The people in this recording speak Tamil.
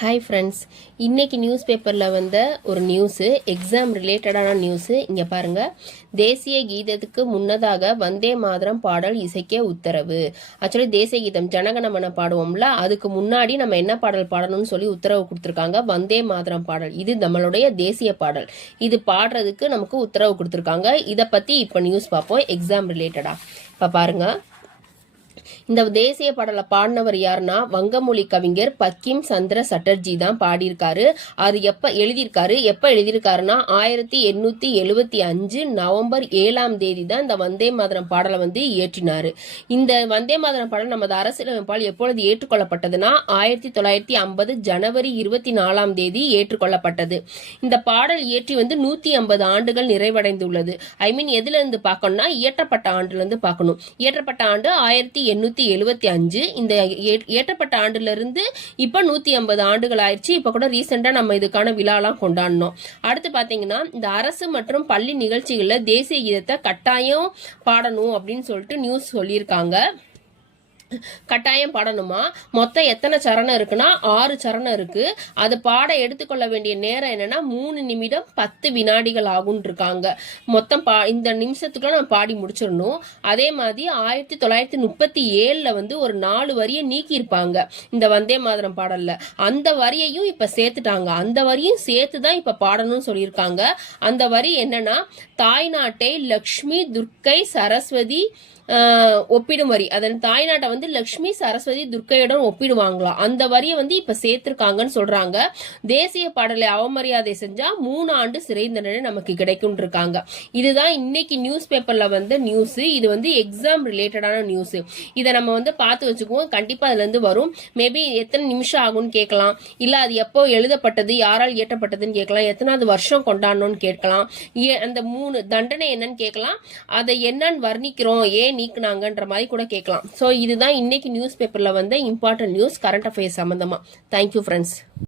ஹாய் ஃப்ரெண்ட்ஸ், இன்னைக்கு நியூஸ் பேப்பரில் வந்த ஒரு நியூஸு, எக்ஸாம் ரிலேட்டடான நியூஸு. இங்கே பாருங்கள், தேசிய கீதத்துக்கு முன்னதாக வந்தே மாதரம் பாடல் இசைக்க உத்தரவு. ஆக்சுவலி தேசிய கீதம் ஜனகணமன பாடுவோம்ல, அதுக்கு முன்னாடி நம்ம என்ன பாடல் பாடணும்னு சொல்லி உத்தரவு கொடுத்துருக்காங்க. வந்தே மாதரம் பாடல், இது நம்மளுடைய தேசிய பாடல். இது பாடுறதுக்கு நமக்கு உத்தரவு கொடுத்துருக்காங்க. இதை பற்றி இப்போ நியூஸ் பார்ப்போம், எக்ஸாம் ரிலேட்டடாக. இப்போ பாருங்கள், இந்த தேசிய பாடலை பாடினவர் யாருன்னா வங்கமொழி கவிஞர் பக்கிம் சந்திர சட்டர்ஜி தான் பாடியிருக்காரு. அது எப்ப எழுதியிருக்காருன்னா 1875 நவம்பர் 7ஆம் தேதி தான் இந்த வந்தே மாதரம் பாடலை இயற்றினாரு. இந்த வந்தே மாதரம் பாடல் நமது அரசியலமைப்பால் எப்பொழுது ஏற்றுக்கொள்ளப்பட்டதுன்னா 1950 ஜனவரி 24ஆம் தேதி ஏற்றுக்கொள்ளப்பட்டது. இந்த பாடல் இயற்றி 150 ஆண்டுகள் நிறைவடைந்துள்ளது. எதுல இருந்து பார்க்கணும்னா இயற்றப்பட்ட ஆண்டுல இருந்து பார்க்கணும். இயற்றப்பட்ட ஆண்டு 1875. இந்த ஏற்றப்பட்ட ஆண்டுல இருந்து இப்ப 150 ஆண்டுகள் ஆயிடுச்சு. இப்ப கூட ரீசெண்டா நம்ம இதுக்கான விழாலாம் கொண்டாடணும். அடுத்து பாத்தீங்கன்னா, இந்த அரசு மற்றும் பள்ளி நிகழ்ச்சிகள்ல தேசிய கீதத்தை கட்டாயம் பாடணும் அப்படின்னு சொல்லிட்டு நியூஸ் சொல்லியிருக்காங்க. கட்டாயம் பாடணுமா? மொத்தம் எத்தனை சரணம் இருக்குன்னா 6 சரணம் இருக்கு. அது பாட எடுத்துக்கொள்ள வேண்டிய நேரம் என்னன்னா 3 நிமிடம் 10 வினாடிகள் ஆகும் இருக்காங்க. மொத்தம் இந்த நிமிஷத்துக்குள்ள நம்ம பாடி முடிச்சிடணும். அதே மாதிரி 1937 ஒரு 4 வரியை நீக்கி இருப்பாங்க இந்த வந்தே மாதரம் பாடல்ல. அந்த வரியையும் இப்ப சேர்த்துட்டாங்க. அந்த வரியும் சேர்த்துதான் இப்ப பாடணும்னு சொல்லியிருக்காங்க. அந்த வரி என்னன்னா, தாய்நாட்டை லக்ஷ்மி துர்க்கை சரஸ்வதி ஒப்பிடும் வரி. அதன் தாய்நாட்டை லட்சுமி சரஸ்வதி துர்க்கையுடன் ஒப்பிடுவாங்களாம். அந்த வரியை இப்ப சேர்த்திருக்காங்கன்னு சொல்றாங்க. தேசிய பாடலை அவமரியாதை செஞ்சா 3 ஆண்டு சிறை தண்டனை நமக்கு கிடைக்கும் இருக்காங்க. இதுதான் இன்னைக்கு நியூஸ் பேப்பர்ல நியூஸ். இது எக்ஸாம் ரிலேட்டடான நியூஸ். இதை நம்ம பார்த்து வச்சுக்குவோம். கண்டிப்பா அதுல இருந்து வரும். மேபி எத்தனை நிமிஷம் ஆகும்னு கேட்கலாம், இல்ல அது எப்போ எழுதப்பட்டது, யாரால் இயற்றப்பட்டதுன்னு கேட்கலாம், எத்தனாவது வருஷம் கொண்டாடணும்னு கேட்கலாம், அந்த 3 தண்டனை என்னன்னு கேட்கலாம், அதை என்னன்னு வர்ணிக்கிறோம், ஏன் நீக்குனாங்கன்ற மாதிரி கூட கேட்கலாம். ஸோ இதுதான் இன்னைக்கு நியூஸ் பேப்பர்ல இம்பார்ட்டன்ட் நியூஸ், கரண்ட் அஃபேர்ஸ் சம்பந்தமா. Thank you friends.